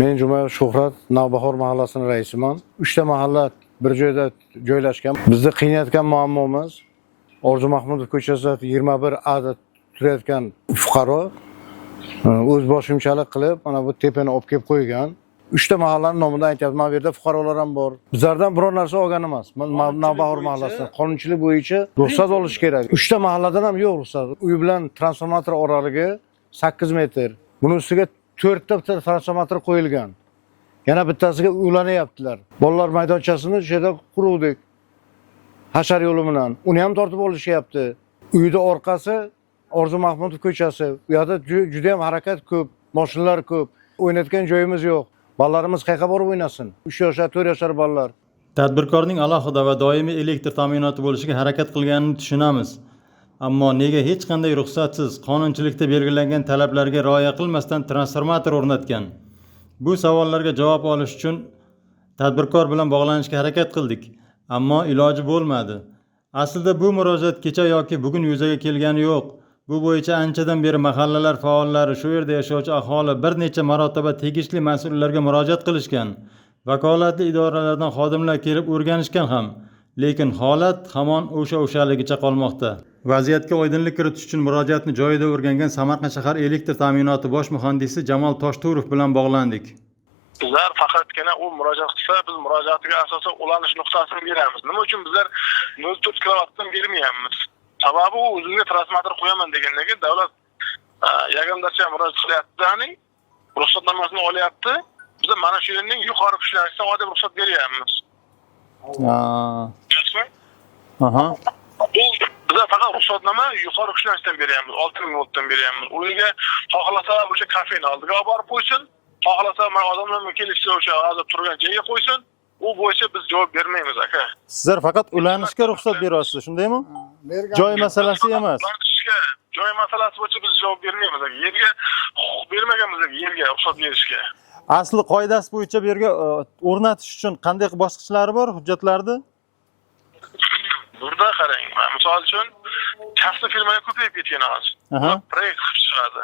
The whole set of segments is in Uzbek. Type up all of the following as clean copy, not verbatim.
Men Jumayev Shuhrat Navbahor mahallasining raisiman. 3 ta mahalla bir joyda joylashgan. Bizni qiynayotgan muammomiz Orzu Mahmudov ko'chasida 21A da turayotgan fuqaro o'z boshimchalik qilib, mana bu tepani olib kelib qo'ygan. 3 ta mahallaning nomidan aytyapman. Mana bu yerda fuqarolar ham bor. Bizlardan biror narsa olgan emas. Navbahor mahallasi qonunchilik bo'yicha ruxsat olish kerak. 3 ta mahalladan ham yo'q ruxsat. Uy bilan transformator oraligi 8 metr. Buning ustiga 4 ta transformator qo'yilgan. Yana bittasiga ulanyaptilar. Bolalar maydonchasini o'sha yerda quruvdik. Hashar yo'li bilan. Uni ham tortib olishyapti. Uyda orqasi Orzu Mahmudov ko'chasi. U yerda juda ham harakat ko'p, mashinalar ko'p. O'ynayotgan joyimiz yo'q. Bolalarimiz qayerga borib o'ynasin? 3 yoshlar, 4 yoshlar bolalar. Tadbirkorning alohida va doimiy elektr ta'minoti bo'lishiga harakat qilganini tushunamiz. Ammo nega hech qanday ruxsatsiz, qonunchilikda belgilangan talablarga rioya qilmasdan transformator o'rnatgan? Bu savollarga javob olish uchun tadbirkor bilan bog'lanishga harakat qildik, ammo iloji bo'lmadi. Aslida bu murojaat kecha yoki bugun yuzaga kelgani yo'q. Bu bo'yicha anchadan beri mahallalar faollari, shu yerda yashovchi aholi bir necha marotaba tegishli mas'ullarga murojaat qilishgan. Vakolatli idoralardan xodimlar kelib o'rganishgan ham, lekin holat hamon o'shaligicha qolmoqda. Vaziyatga oydinlik kiritish uchun murojaatni joyida o'rgangan Samarqand shahar elektr ta'minoti bosh muhandisi Jamol Toshturov bilan bog'landik. Bizlar faqatgina u murojaat qilsa, biz murojaatiga asosan ulanish nuqtasini beramiz. Nima uchun bizlar 0.4 kilovatdan bermayapmiz? Sababi u o'zimga transformator qo'yaman degandan keyin davlat yagondacha murojaat qilyapti, ruxsatnomasini olyapti. Biz mana shu yerning yuqori kuchlanishi oddiy ruxsat beryapmiz. Aha. Biz faqat ruxsatnoma yuqori kuchlanishdan beryapmiz, 6000 voltdan beryapmiz. Uyiga xohlasa o'sha kafeni oldiga olib borib qo'ysin, xohlasa men odamlarga kelishsa o'sha hozir turgan joyga qo'ysin. U bo'yicha biz javob bermaymiz aka. Sizlar faqat ulanishga ruxsat beryapsiz, shundaymi? Joy masalasi emas. Joy masalasi bo'yicha biz javob bermaymiz aka. Yerga huquq bermaganmiz aka, yerga ruxsat berishga. Asli qoidasi bo'yicha bu yerga o'rnatish uchun qanday bosqichlari bor hujjatlarda? Burada qarang, misol uchun shaxsiy firmalar ko'payib ketgan hozir. Proyekt chiqadi.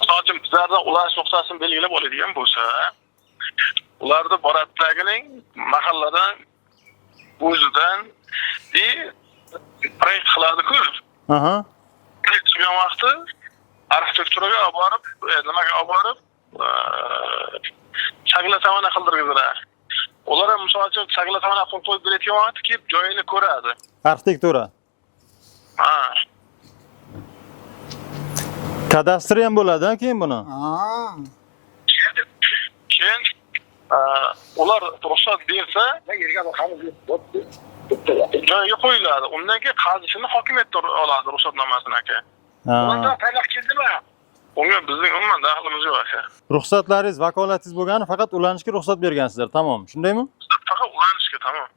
Misol uchun bizlardan ulanish nuqtasini belgilab oladigan bo'lsa, ularda boratdagining mahalladan o'zidan proyekt qiladi-ku. Proyekt tugagan vaqti arxitekturaga olib borib, nimaga olib borib, chaglatavana qildirganlar. Ular ham misol uchun chaglatavana qilib qo'yib berayotgan vaqti kelib joyini ko'radi. Arxitektura. Kadastri ham bo'ladi-ku keyin buni. Keyin ular ruxsat bersa, joyiga qo'yiladi. Undan keyin qazishini hokimiyat oladi ruxsatnomasini aka. Bundan tayinlab keldimi? Unga bizning umuman daxlimiz yo'q aka. Ruxsatlaringiz, vakolatingiz bo'lgani faqat ulanishga ruxsat bergansizlar, tamom. Shundaymi? Faqat ulanishga, tamom.